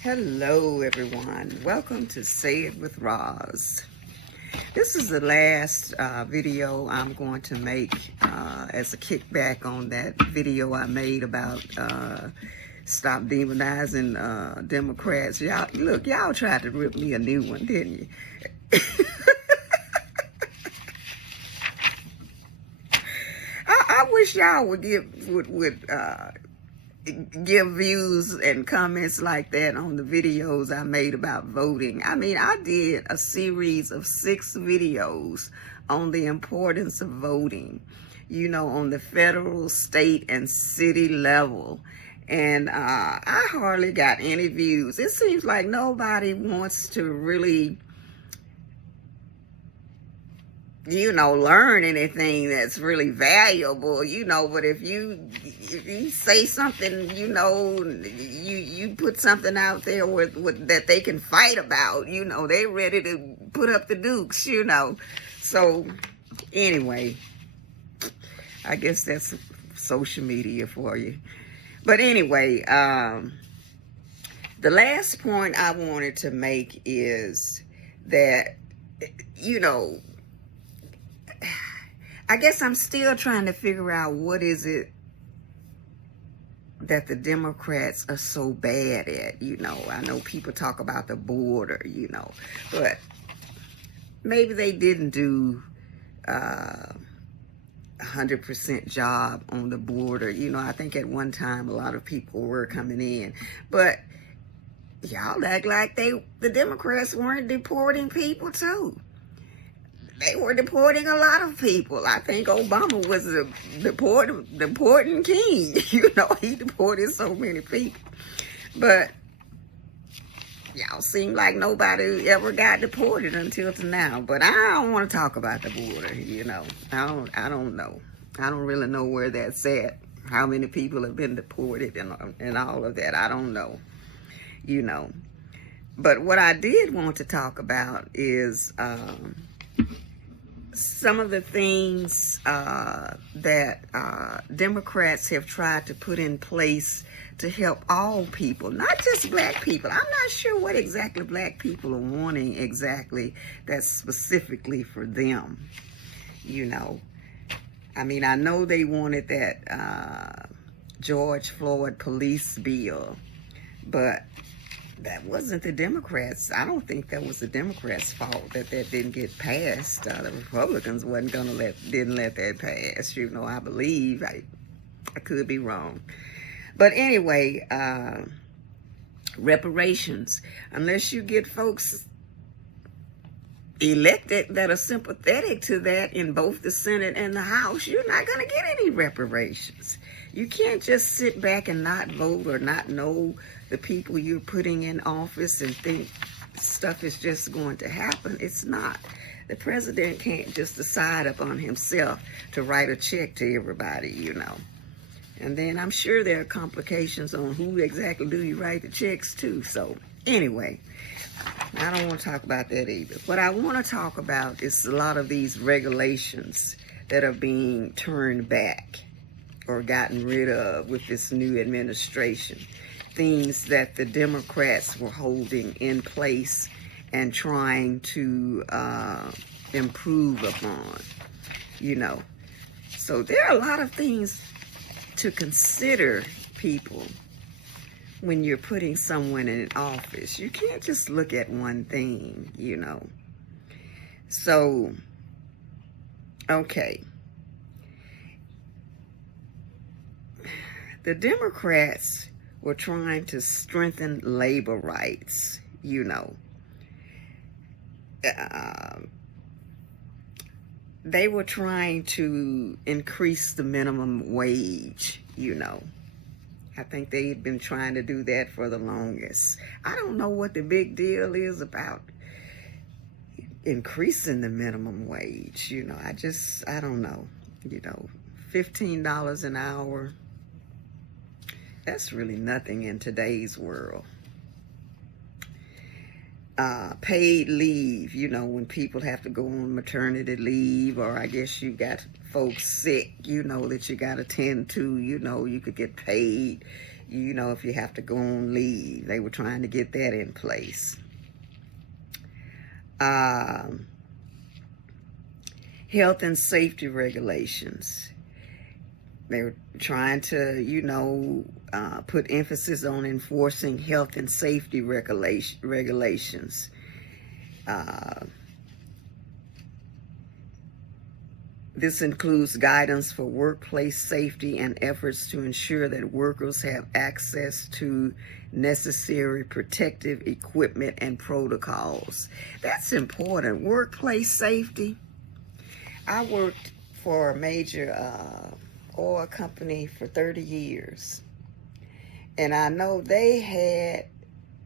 Hello, everyone. Welcome to Say It with Roz. This is the last video I'm going to make as a kickback on that video I made about stop demonizing Democrats. Y'all tried to rip me a new one, didn't you? I wish y'all would give views and comments like that on the videos I made about voting. I mean, I did a series of 6 videos on the importance of voting, on the federal, state, and city level. And I hardly got any views. It seems like nobody wants to really learn anything that's really valuable, but if you say something, you put something out there with that they can fight about, they ready to put up the dukes, So anyway, I guess that's social media for you. But anyway, the last point I wanted to make is that, I guess I'm still trying to figure out what is it that the Democrats are so bad at. I know people talk about the border, but maybe they didn't do 100% job on the border. I think at one time a lot of people were coming in, but y'all act like the Democrats weren't deporting people too. They were deporting a lot of people. I think Obama was the deporting king. He deported so many people. But y'all seem like nobody ever got deported until now. But I don't want to talk about the border, I don't know. I don't really know where that's at. How many people have been deported and all of that. I don't know. But what I did want to talk about is some of the things that Democrats have tried to put in place to help all people, not just black people. I'm not sure what exactly black people are wanting exactly that's specifically for them. I mean, I know they wanted that George Floyd police bill, but that wasn't the Democrats. I don't think that was the Democrats' fault that didn't get passed. The Republicans didn't let that pass. I believe. I could be wrong. But anyway, reparations. Unless you get folks elected that are sympathetic to that in both the Senate and the House, you're not going to get any reparations. You can't just sit back and not vote or not know the people you're putting in office and think stuff is just going to happen. It's not. The president can't just decide upon himself to write a check to everybody, And then I'm sure there are complications on who exactly do you write the checks to. So anyway, I don't want to talk about that either. What I want to talk about is a lot of these regulations that are being turned back or gotten rid of with this new administration. Things that the Democrats were holding in place and trying to improve upon, So there are a lot of things to consider, people, when you're putting someone in office. You can't just look at one thing, So, okay. The Democrats were trying to strengthen labor rights, They were trying to increase the minimum wage, I think they've been trying to do that for the longest. I don't know what the big deal is about increasing the minimum wage, I don't know, $15 an hour. That's really nothing in today's world. Paid leave, when people have to go on maternity leave, or I guess you got folks sick, that you got to tend to, you could get paid You know, if you have to go on leave, they were trying to get that in place. Health and safety regulations. They were trying to, put emphasis on enforcing health and safety regulations. This includes guidance for workplace safety and efforts to ensure that workers have access to necessary protective equipment and protocols. That's important. Workplace safety. I worked for a major oil company for 30 years, and I know they had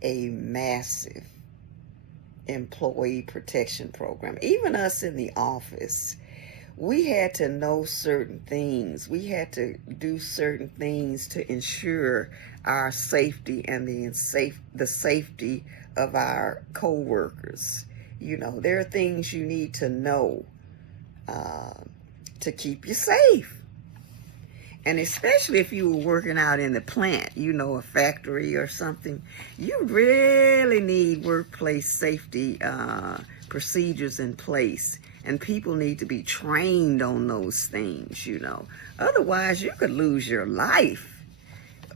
a massive employee protection program. Even us in the office, we had to know certain things. We had to do certain things to ensure our safety and the safety of our co-workers. There are things you need to know to keep you safe. And especially if you were working out in the plant, a factory or something, you really need workplace safety procedures in place. And people need to be trained on those things, Otherwise, you could lose your life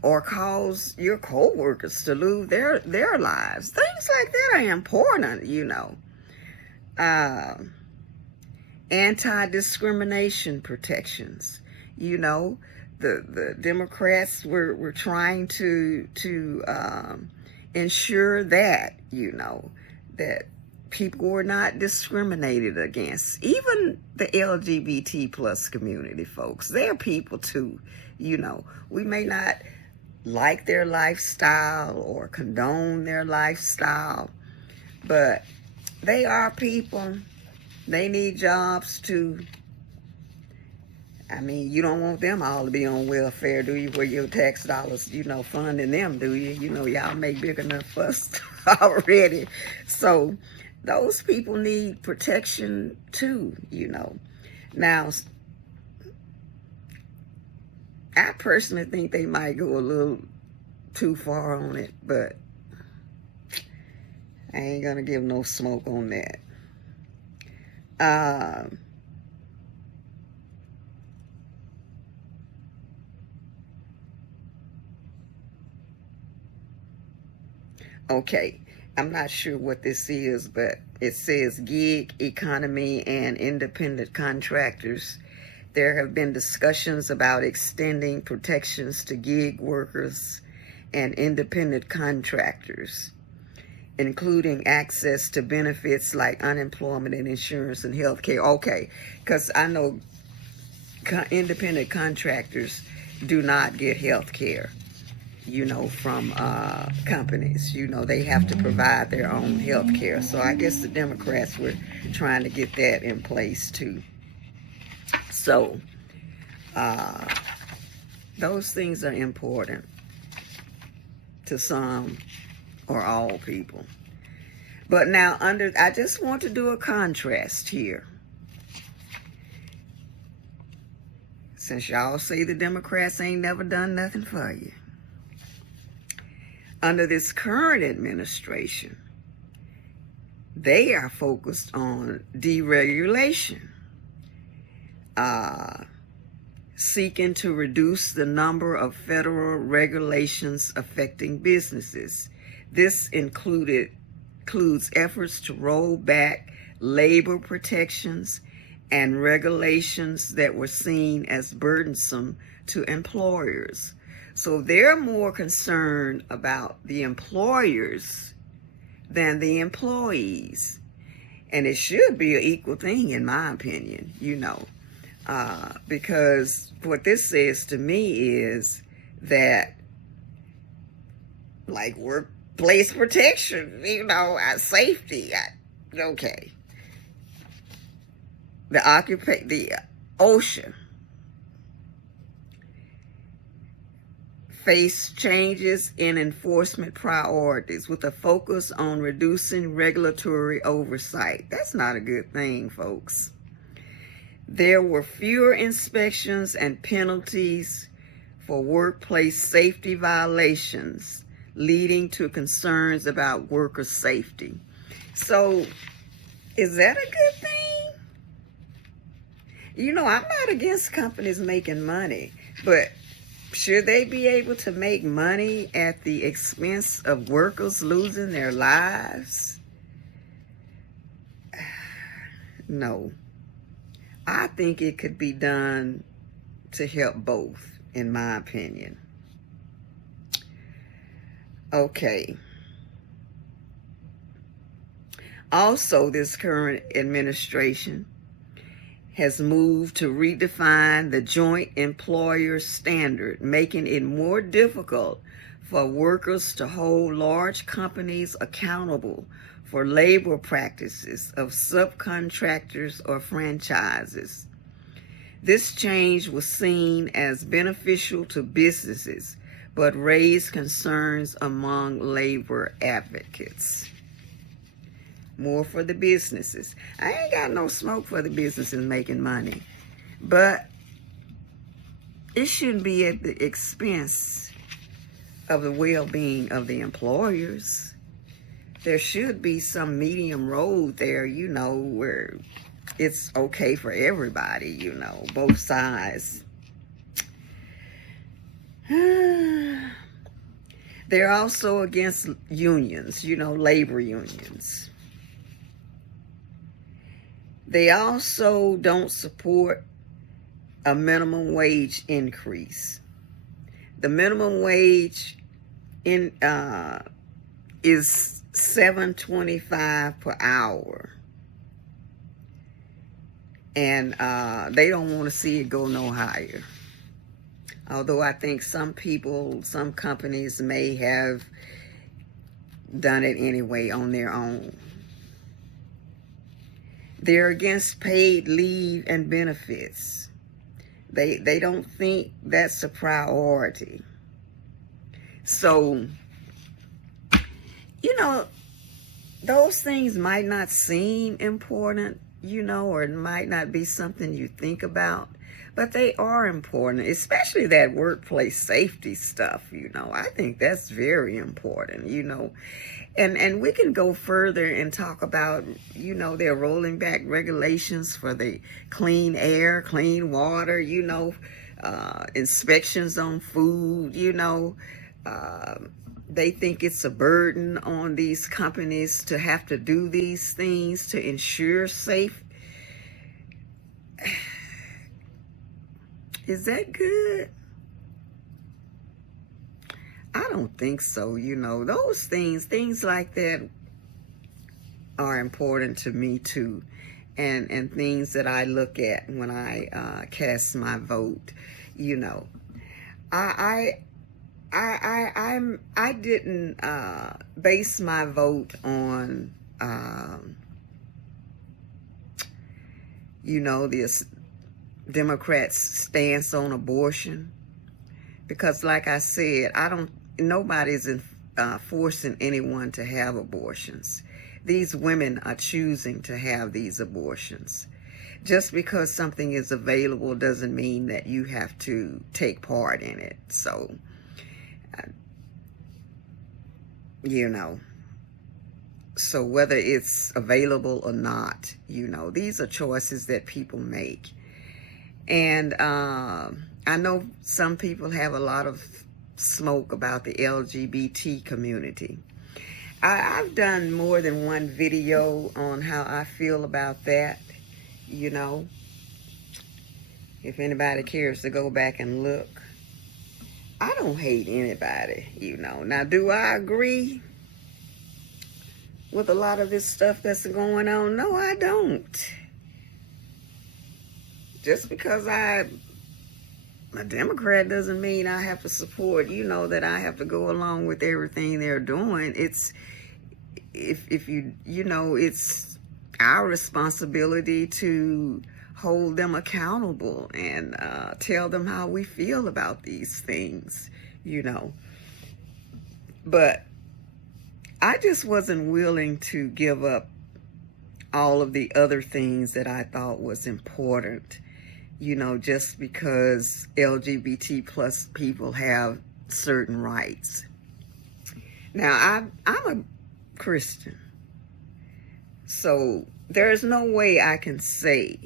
or cause your co-workers to lose their lives. Things like that are important, Anti-discrimination protections. The Democrats were trying to ensure that, that people were not discriminated against. Even the LGBT plus community folks, they're people too. We may not like their lifestyle or condone their lifestyle, but they are people. They need jobs too. I mean, you don't want them all to be on welfare, do you? Where your tax dollars, funding them, do you? Y'all make big enough fuss already. So those people need protection too, Now, I personally think they might go a little too far on it, but I ain't gonna give no smoke on that. Okay, I'm not sure what this is, but it says gig economy and independent contractors. There have been discussions about extending protections to gig workers and independent contractors, including access to benefits like unemployment and insurance and health care. Okay, because I know independent contractors do not get health care, from companies. They have to provide their own health care. So I guess the Democrats were trying to get that in place too. So those things are important to some or all people. But now I just want to do a contrast here. Since y'all say the Democrats ain't never done nothing for you. Under this current administration, they are focused on deregulation, seeking to reduce the number of federal regulations affecting businesses. This includes efforts to roll back labor protections and regulations that were seen as burdensome to employers. So they're more concerned about the employers than the employees. And it should be an equal thing, in my opinion, because what this says to me is that, like, workplace protection, safety, okay. The OSHA face changes in enforcement priorities with a focus on reducing regulatory oversight. That's not a good thing, folks. There were fewer inspections and penalties for workplace safety violations, leading to concerns about worker safety. So, is that a good thing? You know, I'm not against companies making money, but should they be able to make money at the expense of workers losing their lives? No. I think it could be done to help both, in my opinion. Okay. Also, this current administration has moved to redefine the joint employer standard, making it more difficult for workers to hold large companies accountable for labor practices of subcontractors or franchises. This change was seen as beneficial to businesses, but raised concerns among labor advocates. More for the businesses. I ain't got no smoke for the businesses making money, but it shouldn't be at the expense of the well-being of the employers. There should be some medium road there, you know, where it's okay for everybody, you know, both sides. They're also against unions, you know, labor unions. They also don't support a minimum wage increase. The minimum wage is $7.25 per hour, and they don't want to see it go no higher. Although I think some people, some companies may have done it anyway on their own. They're against paid leave and benefits. They don't think that's a priority. So, you know, those things might not seem important, you know, or it might not be something you think about, but they are important, especially that workplace safety stuff, you know. I think that's very important, you know. And we can go further and talk about, you know, they're rolling back regulations for the clean air, clean water, you know, inspections on food, you know. They think it's a burden on these companies to have to do these things to ensure safe. Is that good? I don't think so, you know. Those things like that are important to me too, and things that I look at when I cast my vote, you know. I didn't base my vote on you know, the Democrats' stance on abortion, because like I said, nobody's forcing anyone to have abortions. These women are choosing to have these abortions. Just because something is available doesn't mean that you have to take part in it. So, you know, so whether it's available or not, you know, these are choices that people make. And I know some people have a lot of smoke about the LGBT community. I've done more than one video on how I feel about that, you know, if anybody cares to go back and look. I don't hate anybody, you know. Now, do I agree with a lot of this stuff that's going on? No, I don't. Just because I'm a Democrat doesn't mean I have to support, you know, that I have to go along with everything they're doing. It's, if you know, it's our responsibility to hold them accountable and tell them how we feel about these things, you know. But I just wasn't willing to give up all of the other things that I thought was important just because LGBT plus people have certain rights. Now, I'm a Christian, so there's no way I can say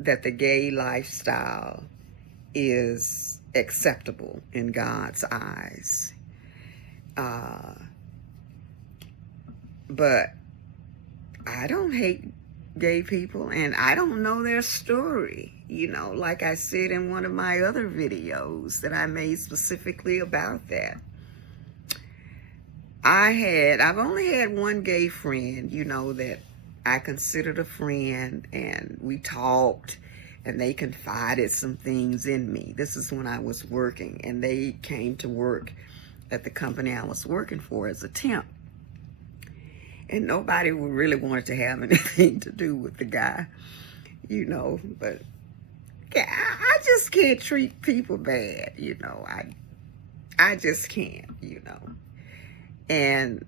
that the gay lifestyle is acceptable in God's eyes. But I don't hate gay people, and I don't know their story. Like I said in one of my other videos that I made specifically about that. I've only had one gay friend, that I considered a friend, and we talked, and they confided some things in me. This is when I was working, and they came to work at the company I was working for as a temp. And nobody really wanted to have anything to do with the guy, but yeah, I just can't treat people bad, I just can't, And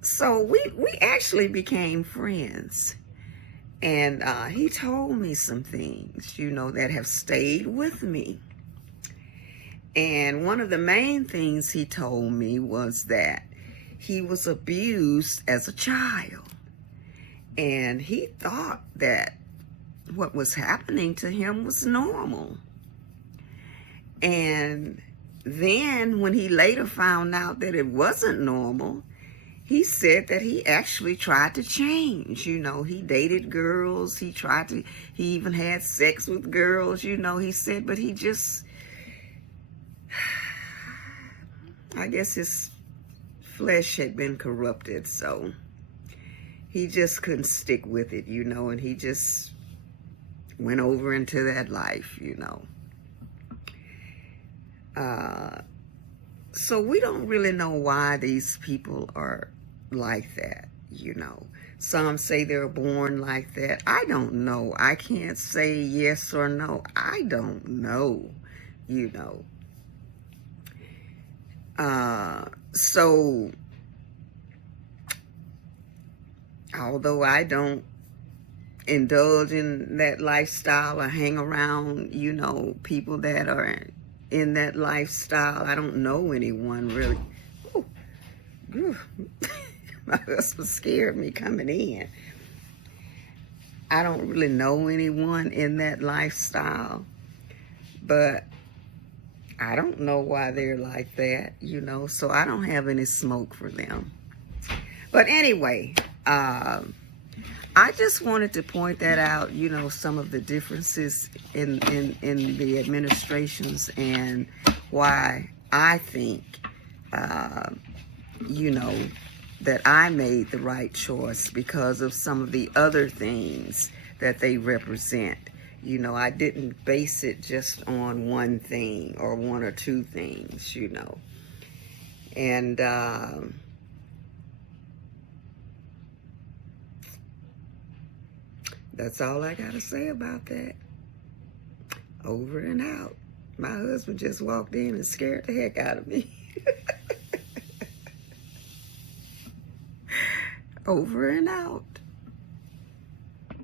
so we actually became friends. And he told me some things, that have stayed with me. And one of the main things he told me was that he was abused as a child. And he thought that what was happening to him was normal. And then when he later found out that it wasn't normal, he said that he actually tried to change. He dated girls. He even had sex with girls, he said, but he just, I guess his flesh had been corrupted, so he just couldn't stick with it, and he just went over into that life, So we don't really know why these people are like that, Some say they're born like that. I don't know. I can't say yes or no. I don't know, So, although I don't indulge in that lifestyle or hang around, people that are in that lifestyle, I don't know anyone really. Ooh. My husband scared me coming in. I don't really know anyone in that lifestyle, but I don't know why they're like that, so I don't have any smoke for them. But anyway, I just wanted to point that out, some of the differences in the administrations, and why I think, that I made the right choice because of some of the other things that they represent. I didn't base it just on one thing or one or two things, And that's all I got to say about that. Over and out. My husband just walked in and scared the heck out of me. Over and out.